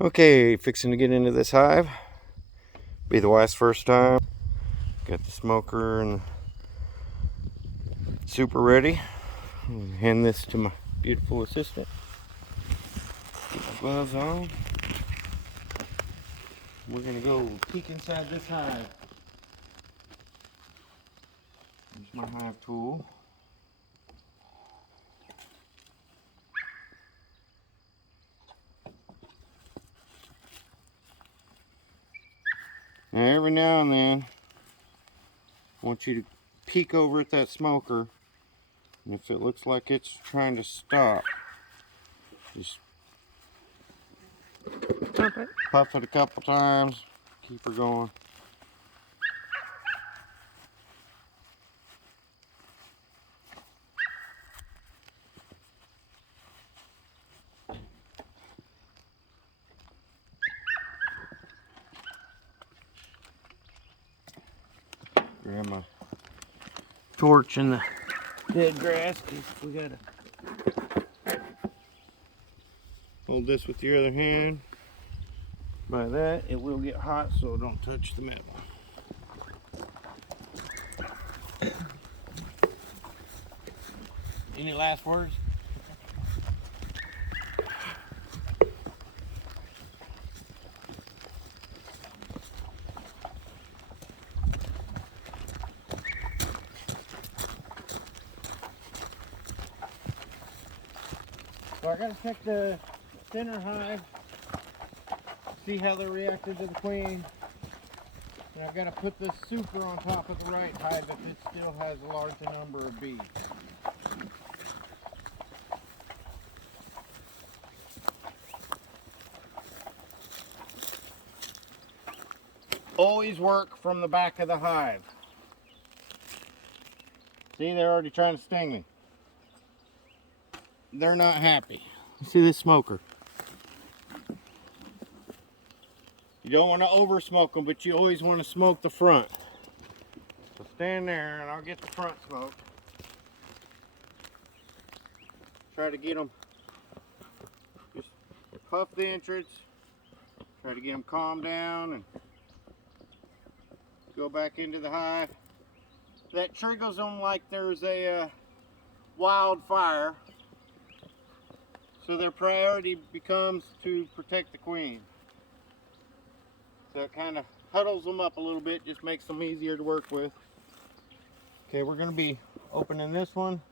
Okay, fixing to get into this hive. Be the wife's first time. Got the smoker and super ready. I'm gonna hand this to my beautiful assistant. Get my gloves on. We're gonna go peek inside this hive. Here's my hive tool. Now every now and then, I want you to peek over at that smoker, and if it looks like it's trying to stop, just puff it a couple times, keep her going. Grab my torch in the dead grass, because we gotta hold this with your other hand. By that, it will get hot, so don't touch the metal. Any last words? So I gotta check the center hive, see how they reacted to the queen. And I've got to put this super on top of the right hive if it still has a large number of bees. Always work from the back of the hive. See, they're already trying to sting me. They're not happy. See this smoker. You don't want to over smoke them, but you always want to smoke the front. So stand there and I'll get the front smoke. Try to get them, just puff the entrance. Try to get them calmed down and go back into the hive. That triggers them like there's a wildfire. So their priority becomes to protect the queen. So it kind of huddles them up a little bit, just makes them easier to work with. Okay, we're going to be opening this one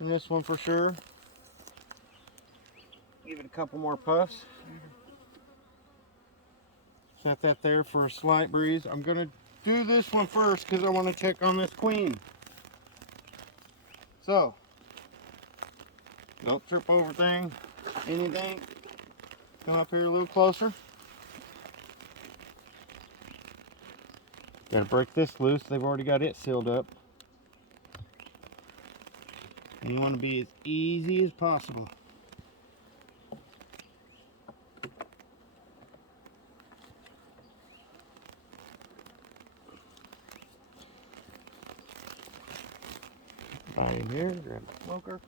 and this one for sure. Give it a couple more puffs. Set that there for a slight breeze. I'm going to do this one first because I want to check on this queen. So, don't trip over anything. Come up here a little closer. Gotta break this loose. They've already got it sealed up. And you want to be as easy as possible. Right in here, grab the smoker.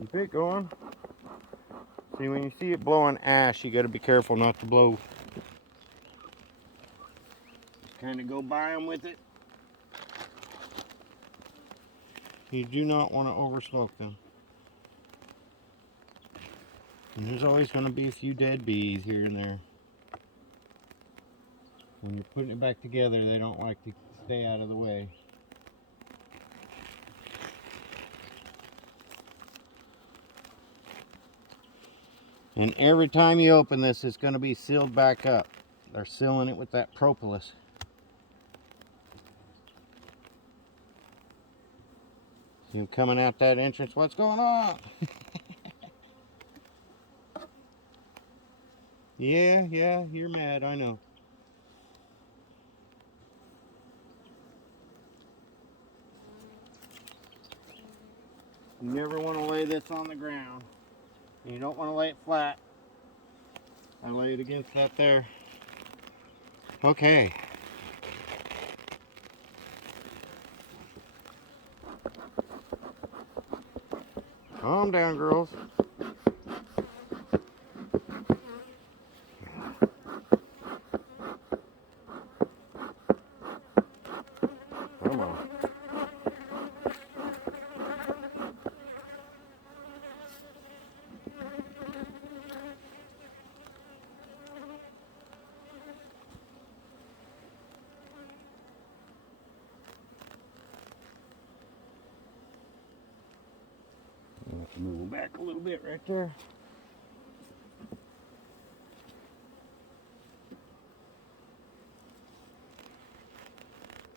Keep it going. See, when you see it blowing ash, you got to be careful not to blow. Just kind of go by them with it. You do not want to over smoke them. And there's always going to be a few dead bees here and there. When you're putting it back together, they don't like to stay out of the way. And every time you open this, it's going to be sealed back up. They're sealing it with that propolis. See them coming out that entrance. What's going on? Yeah, you're mad, I know. You never want to lay this on the ground. You don't want to lay it flat. I lay it against that there. Okay. Calm down, girls. back a little bit right there.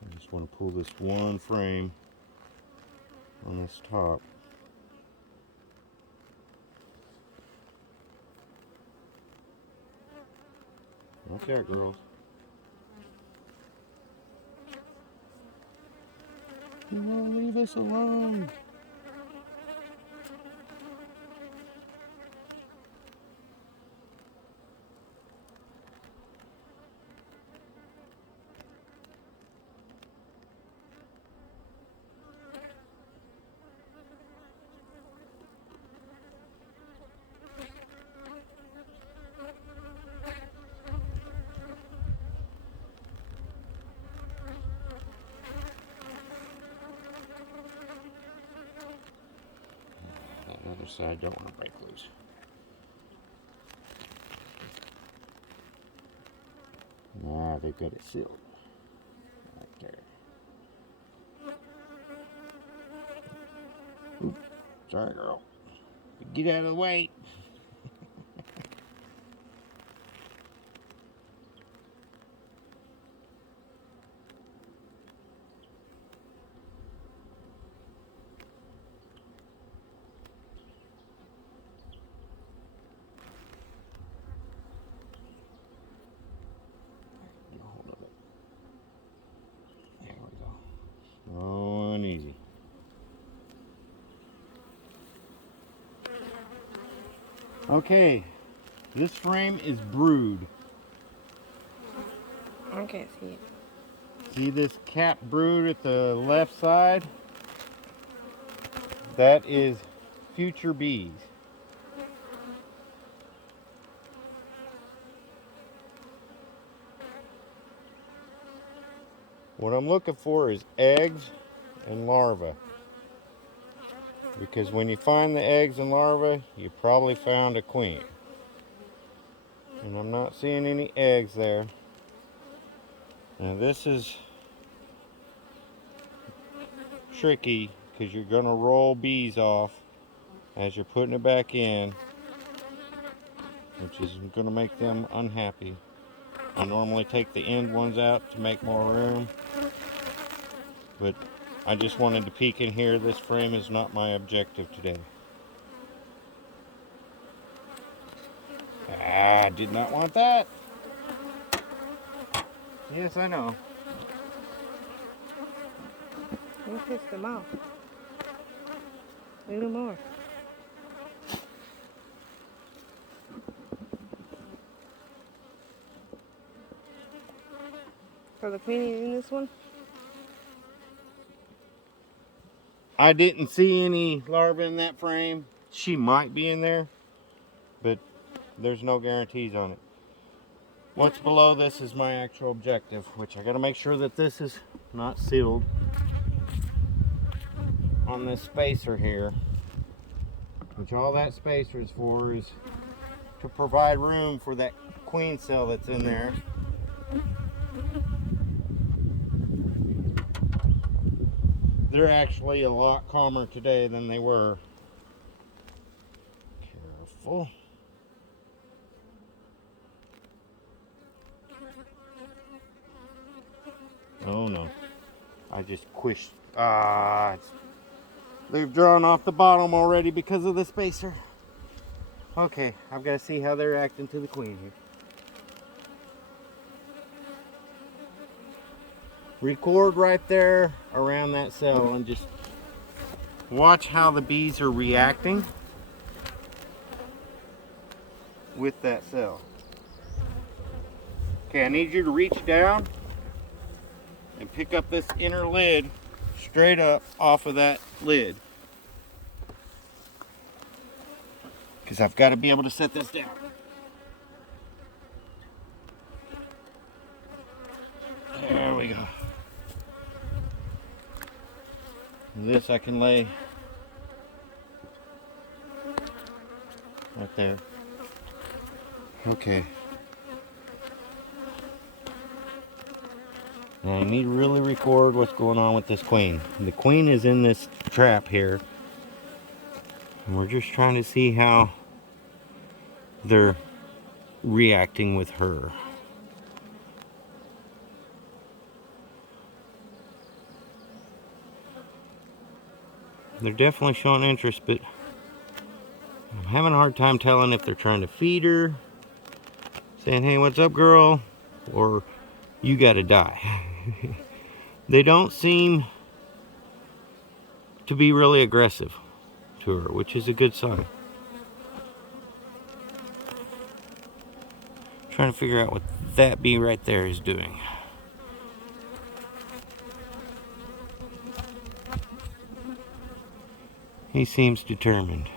I just want to pull this one frame on this top. Okay, girls. You won't leave us alone. That other side don't want to break loose. Nah, they've got it sealed. Right there. Oops, sorry, girl. Get out of the way. Get a hold of it. There we go. Slow and easy. Okay, this frame is brood. I can't see it. See this cap brood at the left side? That is future bees. What I'm looking for is eggs and larvae. Because when you find the eggs and larvae, you probably found a queen. And I'm not seeing any eggs there. Now this is tricky because you're going to roll bees off as you're putting it back in, which is going to make them unhappy. I normally take the end ones out to make more room, but I just wanted to peek in here. This frame is not my objective today. Ah, did not want that. Yes, I know. You pissed them off. Do more. So the queen is in this one? I didn't see any larvae in that frame. She might be in there, but there's no guarantees on it. What's below this is my actual objective, which I got to make sure that this is not sealed on this spacer here, which all that spacer is for is to provide room for that queen cell that's in there. They're actually a lot calmer today than they were. Careful. Oh no. I just squished. They've drawn off the bottom already because of the spacer. Okay, I've got to see how they're acting to the queen here. Record right there around that cell and just watch how the bees are reacting with that cell. Okay, I need you to reach down and pick up this inner lid straight up off of that lid. Because I've got to be able to set this down. There we go. This I can lay right there. Okay. Now I need to really record what's going on with this queen. The queen is in this trap here. And we're just trying to see how they're reacting with her. They're definitely showing interest, but I'm having a hard time telling if they're trying to feed her, saying, hey, what's up, girl? Or you gotta die. They don't seem to be really aggressive to her, which is a good sign. Trying to figure out what that bee right there is doing. He seems determined.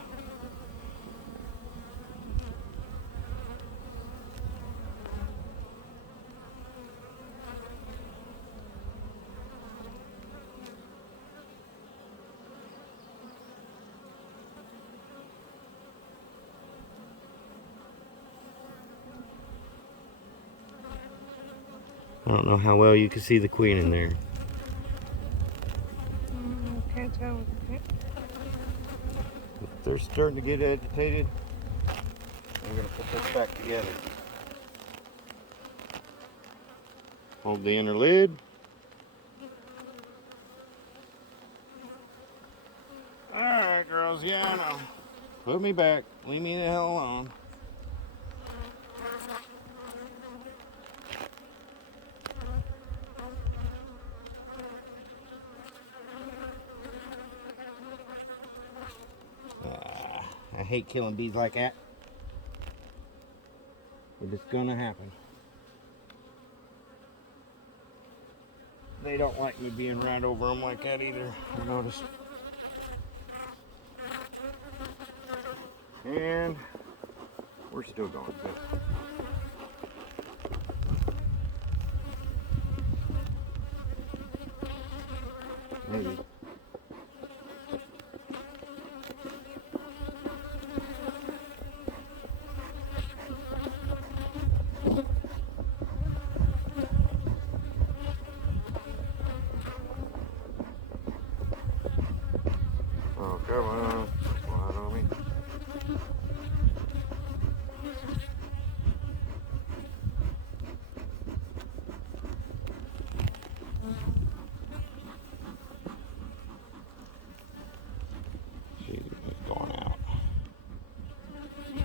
I don't know how well you can see the queen in there. Can't tell. If they're starting to get agitated, I'm going to put this back together. Hold the inner lid. Alright, girls, yeah, I know. Put me back. Leave me the hell alone. I hate killing bees like that. But it's gonna happen. They don't like me being right over them like that either, I noticed. And we're still going good. Maybe. Oh, come on. Slide on me. She's going out.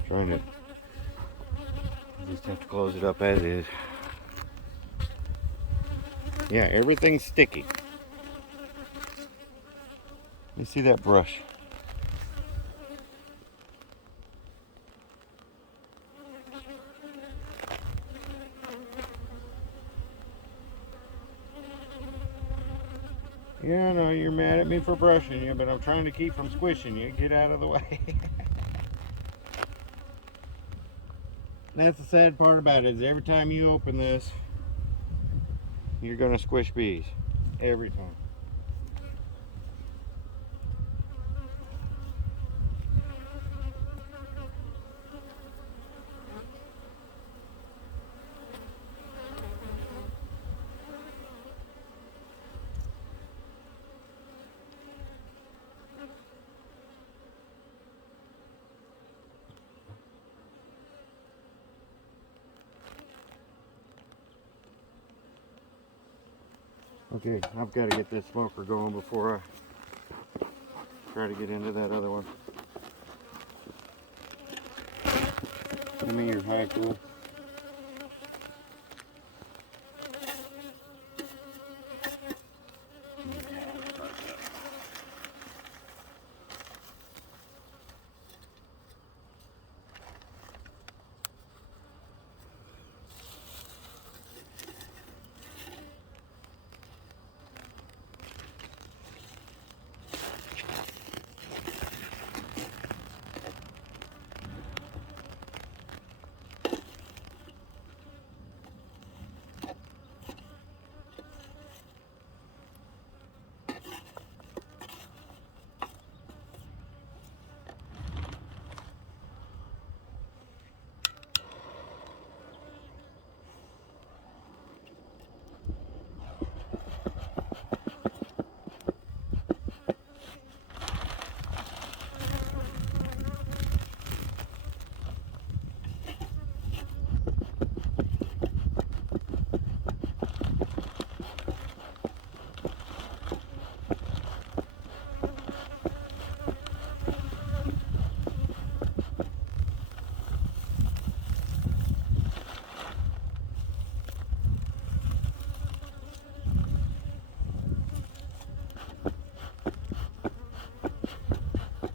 Trying to just have to close it up as is. Yeah, everything's sticky. You see that brush? Yeah, I know you're mad at me for brushing you, but I'm trying to keep from squishing you. Get out of the way. That's the sad part about it, is every time you open this, you're gonna squish bees. Every time. Okay, I've got to get this smoker going before I try to get into that other one. Give me your high tool.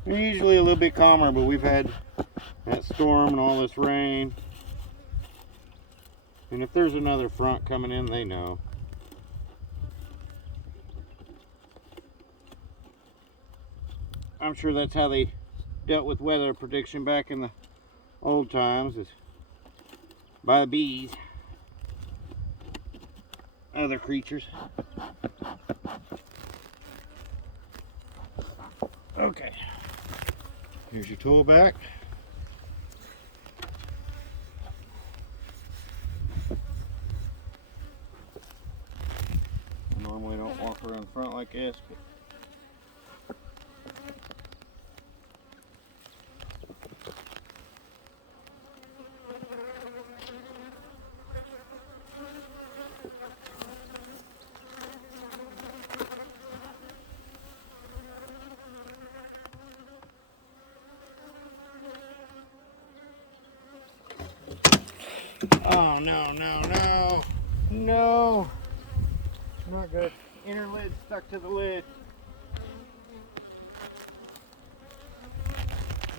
They're usually a little bit calmer, but we've had that storm and all this rain. And if there's another front coming in, they know. I'm sure that's how they dealt with weather prediction back in the old times, is by the bees, other creatures. Okay, here's your tool back. I normally don't walk around front like this, but oh no, no, no, no, not good. Inner lid stuck to the lid.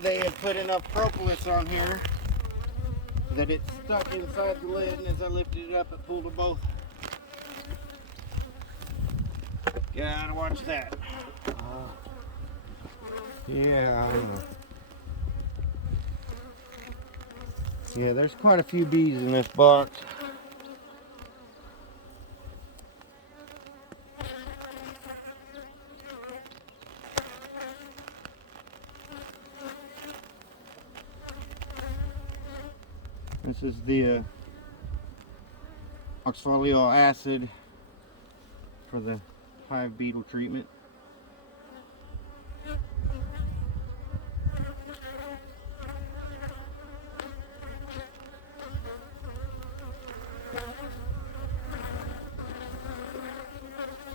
They had put enough propolis on here that it stuck inside the lid, and as I lifted it up, it pulled them both. Gotta watch that. Yeah, I don't know. Yeah, there's quite a few bees in this box. This is the oxalic acid for the hive beetle treatment.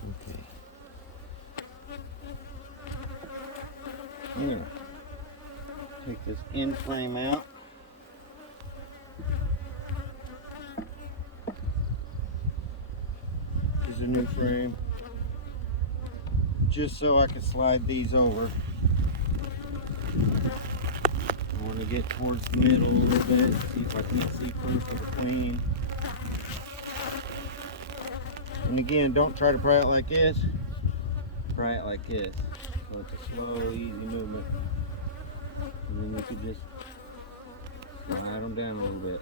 Okay. I'm gonna take this end frame out. This is a new frame, just so I can slide these over. I want to get towards the middle a little bit, see if I can see proof of the queen. And again, don't try to pry it like this. Pry it like this. So it's a slow, easy movement. And then you can just slide them down a little bit.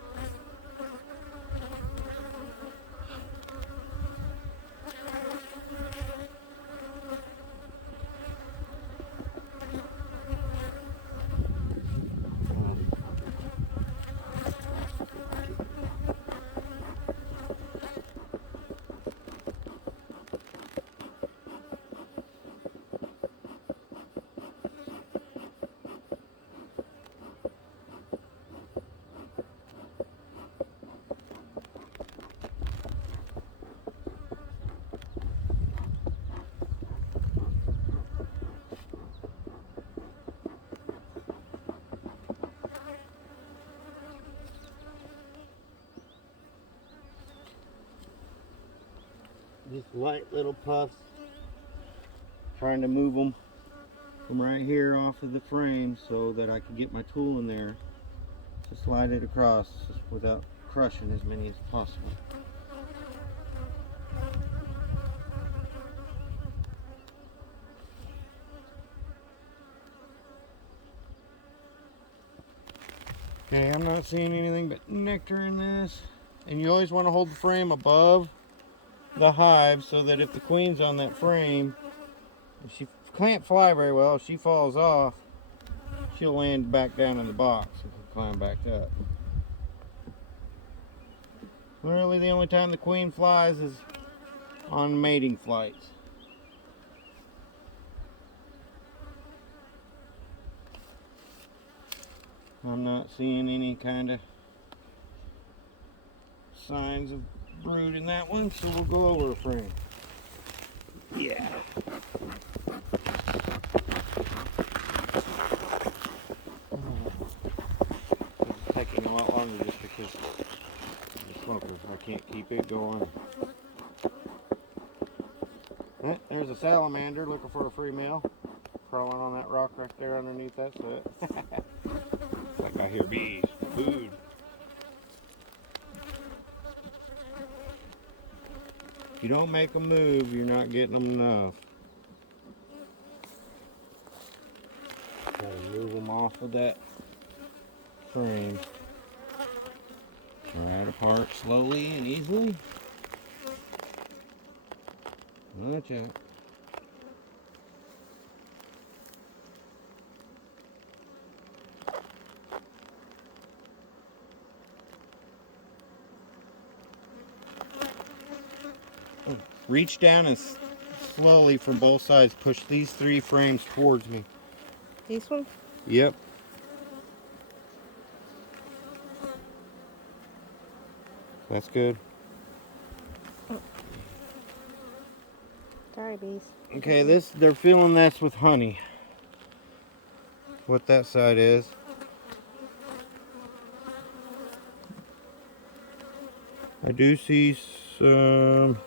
Just light little puffs, trying to move them from right here off of the frame so that I can get my tool in there to slide it across without crushing as many as possible. Okay, I'm not seeing anything but nectar in this. And you always want to hold the frame above the hive so that if the queen's on that frame, if she can't fly very well, if she falls off, she'll land back down in the box and climb back up. Really, the only time the queen flies is on mating flights. I'm not seeing any kind of signs of brood in that one, so we'll go over a frame. Yeah. It's taking a lot longer just because of the smoker. I can't keep it going. There's a salamander looking for a free meal. crawling on that rock right there underneath that set. Like I hear bees. Food. If you don't make them move, you're not getting them enough. Try to move them off of that frame. Try it apart slowly and easily. Watch out. Reach down and slowly from both sides push these 3 frames towards me. This one? Yep. That's good. Sorry, bees. Okay, they're filling this with honey. What that side is. I do see some.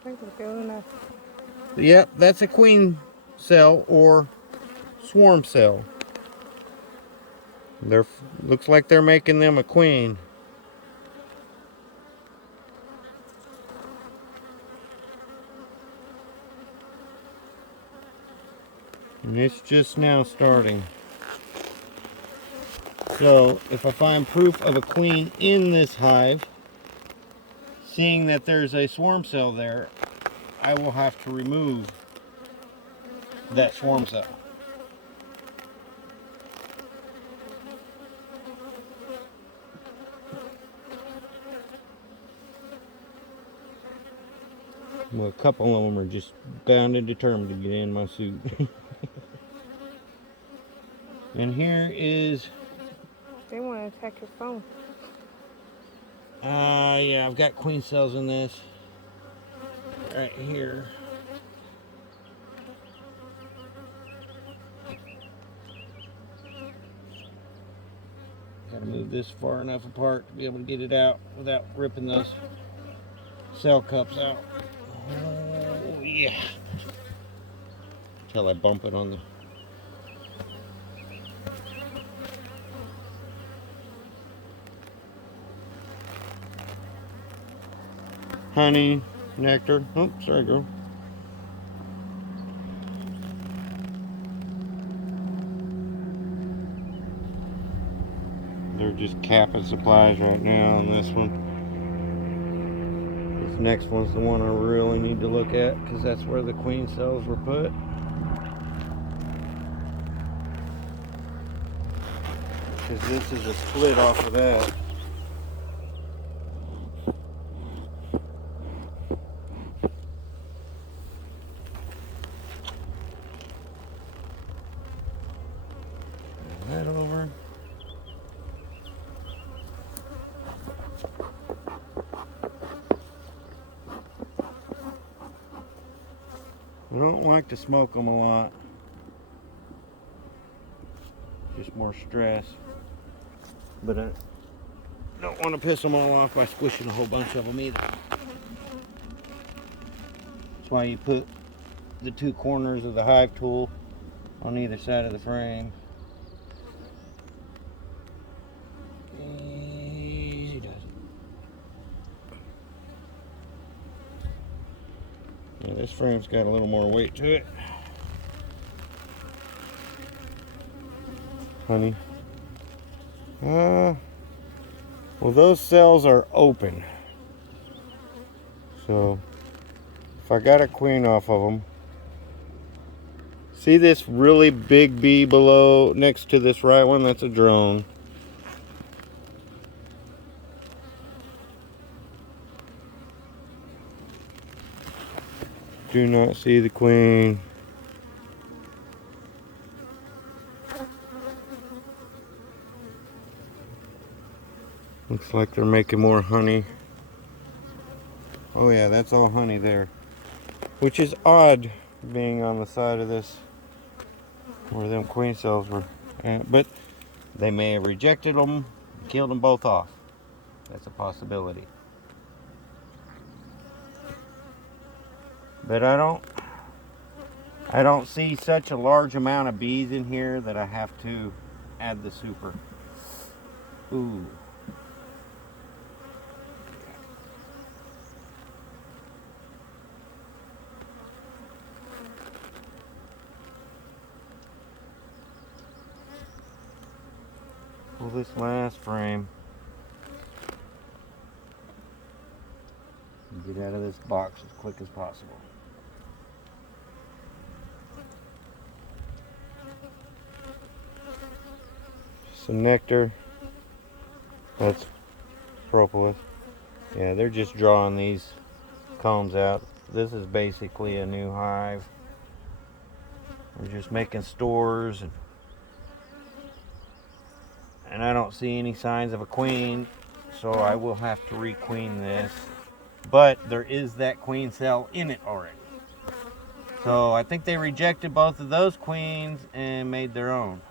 I think we're good enough. Yep, that's a queen cell or swarm cell. Looks like they're making them a queen. And it's just now starting. So if I find proof of a queen in this hive, seeing that there's a swarm cell there, I will have to remove that swarm cell. Well, a couple of them are just bound and determined to get in my suit. And here is... They want to attack your phone. Yeah, I've got queen cells in this. Right here. Gotta move this far enough apart to be able to get it out without ripping those cell cups out. Oh, yeah. Until I bump it on the... honey, nectar. Oh, sorry, girl. They're just capping supplies right now on this one. This next one's the one I really need to look at because that's where the queen cells were put. Because this is a split off of that. That over. I don't like to smoke them a lot. Just more stress. But I don't want to piss them all off by squishing a whole bunch of them either. That's why you put the 2 corners of the hive tool on either side of the frame. Easy does it. Yeah, this frame's got a little more weight to it. Honey. Well, those cells are open. So, if I got a queen off of them, see this really big bee below next to this right one? That's a drone. Do not see the queen. Looks like they're making more honey. Oh yeah, that's all honey there. Which is odd being on the side of this where them queen cells were at. But they may have rejected them, killed them both off. That's a possibility. But I don't see such a large amount of bees in here that I have to add the super. Ooh. Pull this last frame and get out of this box as quick as possible. Some nectar. That's propolis. Yeah, they're just drawing these combs out. This is basically a new hive. We're just making stores, and I don't see any signs of a queen, so I will have to requeen this. But there is that queen cell in it already. So I think they rejected both of those queens and made their own.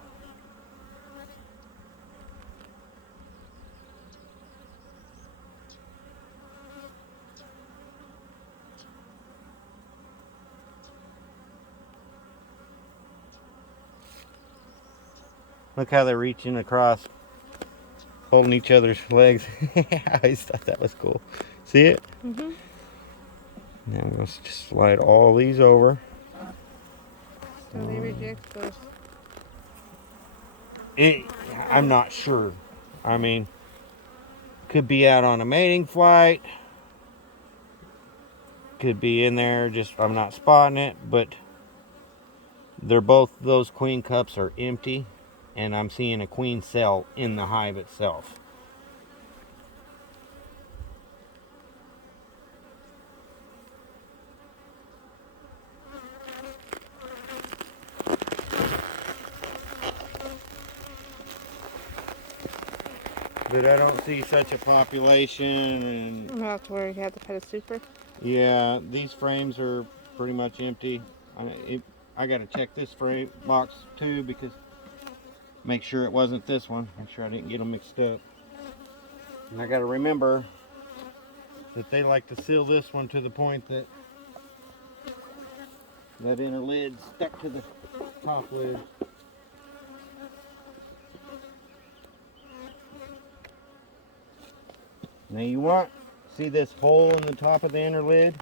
Look how they're reaching across, holding each other's legs. I always thought that was cool. See it? Mm-hmm. Now let's just slide all these over. So they reject those. I'm not sure. I mean, could be out on a mating flight. Could be in there, just I'm not spotting it, but they're both, those queen cups are empty, and I'm seeing a queen cell in the hive itself. But I don't see such a population, and Not to where you have to put a super. yeah, these frames are pretty much empty. I got to check this frame box too, because make sure it wasn't this one. Make sure I didn't get them mixed up. And I got to remember that they like to seal this one to the point that that inner lid stuck to the top lid. Now you want, see this hole in the top of the inner lid?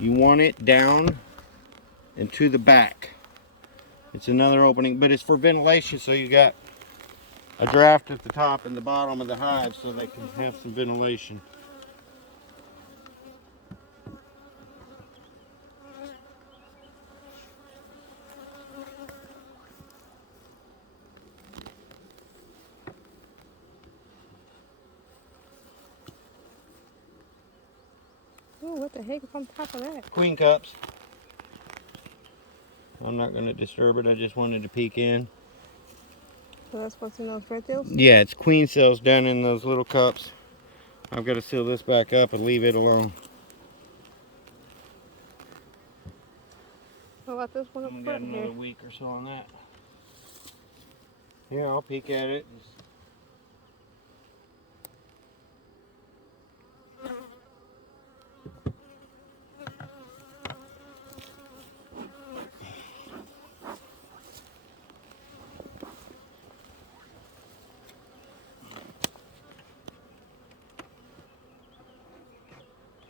You want it down and to the back. It's another opening, but it's for ventilation, so you got a draft at the top and the bottom of the hive so they can have some ventilation. Oh, what the heck is on top of that? Queen cups. I'm not going to disturb it, I just wanted to peek in. So that's what's in those red deals? Yeah, it's queen cells down in those little cups. I've got to seal this back up and leave it alone. What about this one up We got front another here? week or so on that. Yeah, I'll peek at it.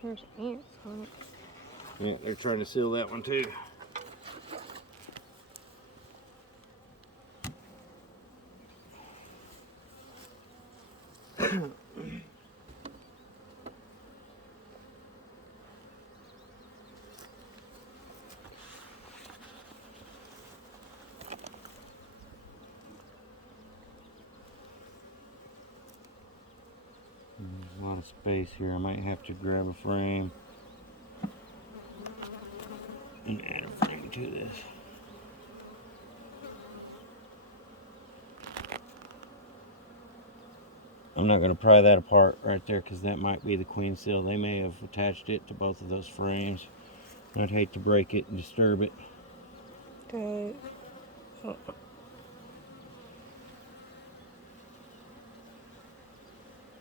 There's ants on it. Yeah, they're trying to seal that one too. There's a lot of space here. I might have to grab a frame and add a frame to this. I'm not going to pry that apart right there because that might be the queen seal. They may have attached it to both of those frames. I'd hate to break it and disturb it. Oh.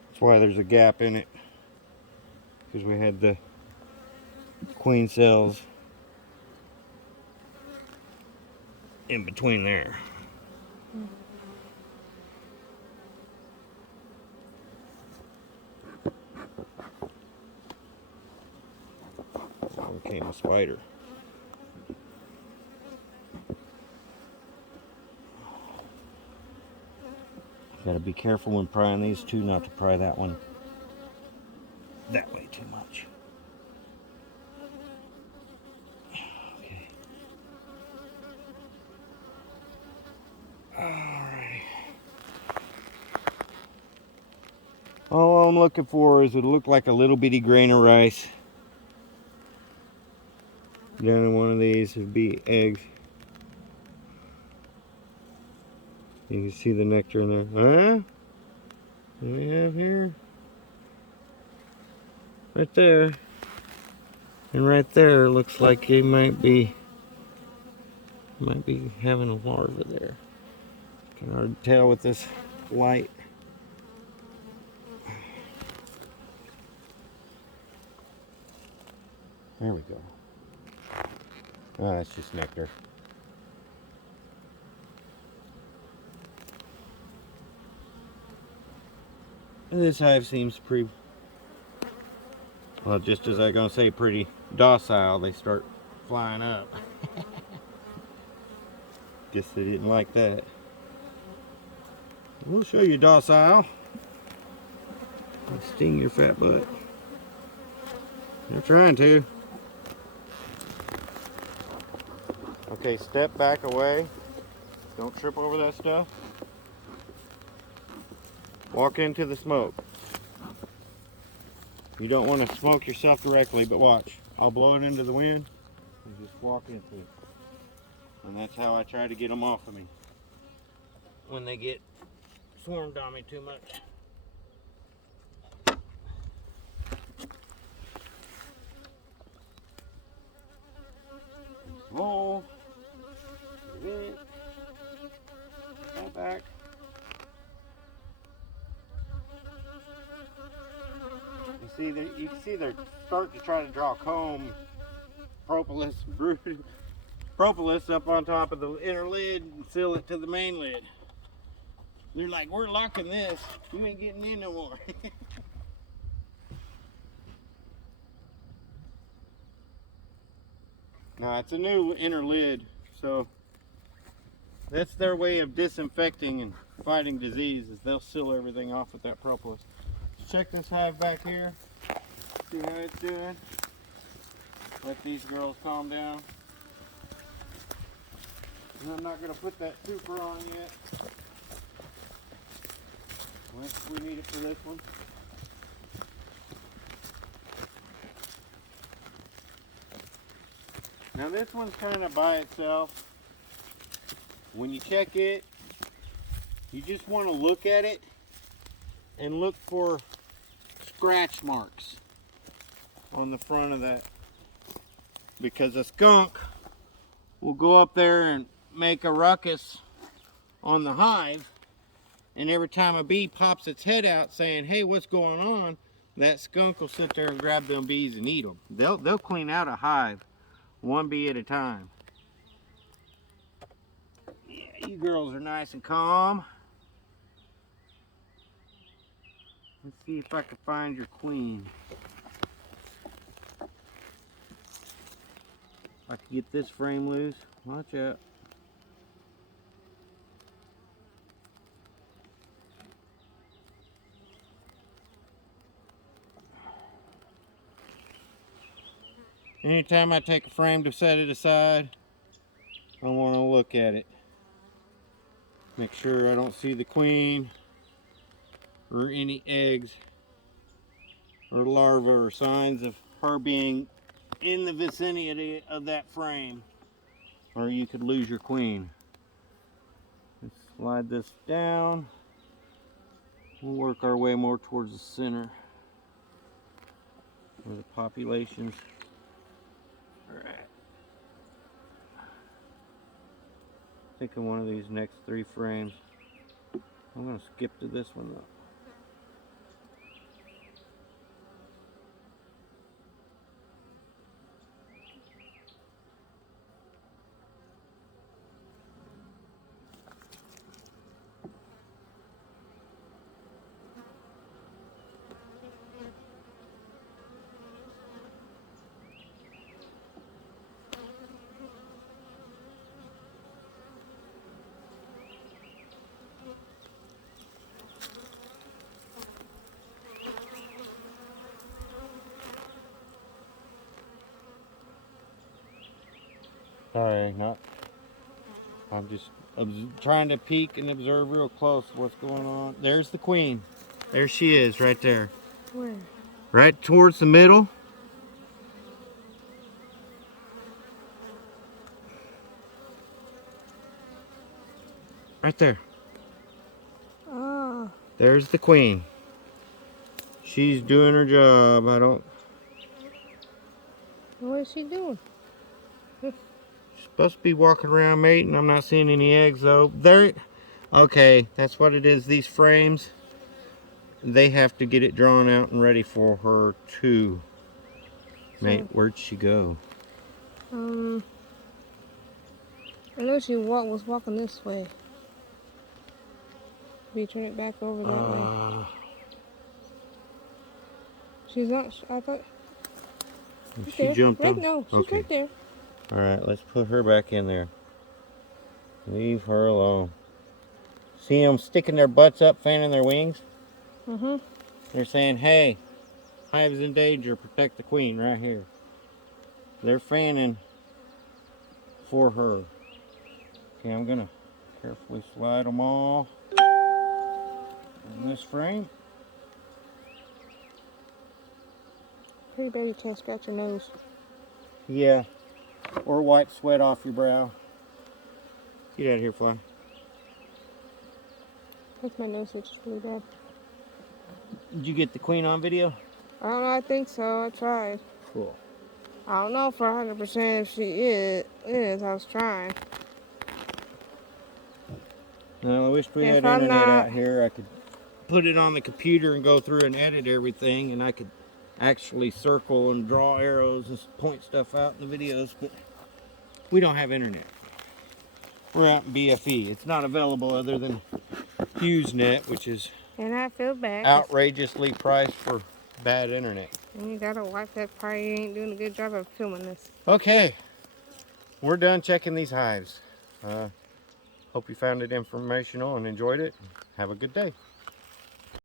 That's why there's a gap in it, because we had the queen cells in between there. So became a spider. Gotta be careful when prying these two not to pry that one that way too much. Okay. Alright. All I'm looking for is it'll look like a little bitty grain of rice. Down in one of these would be eggs. You can see the nectar in there. Huh? What do we have here? Right there. And right there looks like it might be having a larva there. Can hard tell with this light. There we go. Oh, that's just nectar. And this hive seems pretty, well, just as I was gonna say, pretty docile. They start flying up. Guess they didn't like that. We'll show you docile. I'll sting your fat butt. They're trying to. Okay, step back away. Don't trip over that stuff. Walk into the smoke. You don't want to smoke yourself directly, but watch. I'll blow it into the wind and just walk into it. And that's how I try to get them off of me when they get swarmed on me too much. Roll. Step back. You can see they're starting to try to draw comb propolis up on top of the inner lid and seal it to the main lid. They're like, we're locking this. You ain't getting in no more. No, it's a new inner lid, so that's their way of disinfecting and fighting disease, is they'll seal everything off with that propolis. Check this hive back here. See how it's doing. Let these girls calm down. And I'm not going to put that super on yet. We need it for this one. Now this one's kind of by itself. When you check it, you just want to look at it and look for scratch marks on the front of that, because a skunk will go up there and make a ruckus on the hive, and every time a bee pops its head out saying, hey, what's going on, that skunk will sit there and grab them bees and eat them. They'll clean out a hive one bee at a time. Yeah, you girls are nice and calm. Let's see if I can find your queen. If I can get this frame loose. Watch out. Anytime I take a frame to set it aside, I want to look at it. Make sure I don't see the queen or any eggs or larvae or signs of her being in the vicinity of that frame, or you could lose your queen. Let's slide this down. We'll work our way more towards the center where the populations are at. Thinking one of these next 3 frames. I'm going to skip to this one though. Sorry, not. I'm just trying to peek and observe real close what's going on. There's the queen. There she is, right there. Where? Right towards the middle. Right there. Oh. There's the queen. She's doing her job. I don't. What is she doing? She's supposed to be walking around mating. I'm not seeing any eggs though. There. Okay, that's what it is. These frames, they have to get it drawn out and ready for her to mate. So, Where'd she go? I know she was walking this way. We turn it back over that way. She's not. I thought. She There. jumped Right, on. no, she's Okay. right there. All right, let's put her back in there. Leave her alone. See them sticking their butts up, fanning their wings? Mhm. They're saying, hey, hive's in danger, protect the queen right here. They're fanning for her. Okay, I'm gonna carefully slide them all in this frame. Pretty bad you can't scratch your nose. Yeah, or wipe sweat off your brow. Get out of here, fly. That's my nose itches really bad. Did you get the queen on video? I don't know. I think so. I tried. Cool. I don't know for 100% if she is. I was trying. Well, I wish we If had I'm internet not- out here. I could put it on the computer and go through and edit everything, and I could actually circle and draw arrows and point stuff out in the videos, but we don't have internet. We're out in BFE. It's not available other than HughesNet, which is And I feel bad. outrageously priced for bad internet. And you gotta wipe that. Probably ain't doing a good job of filming this. Okay, we're done checking these hives. Hope you found it informational and enjoyed it. Have a good day.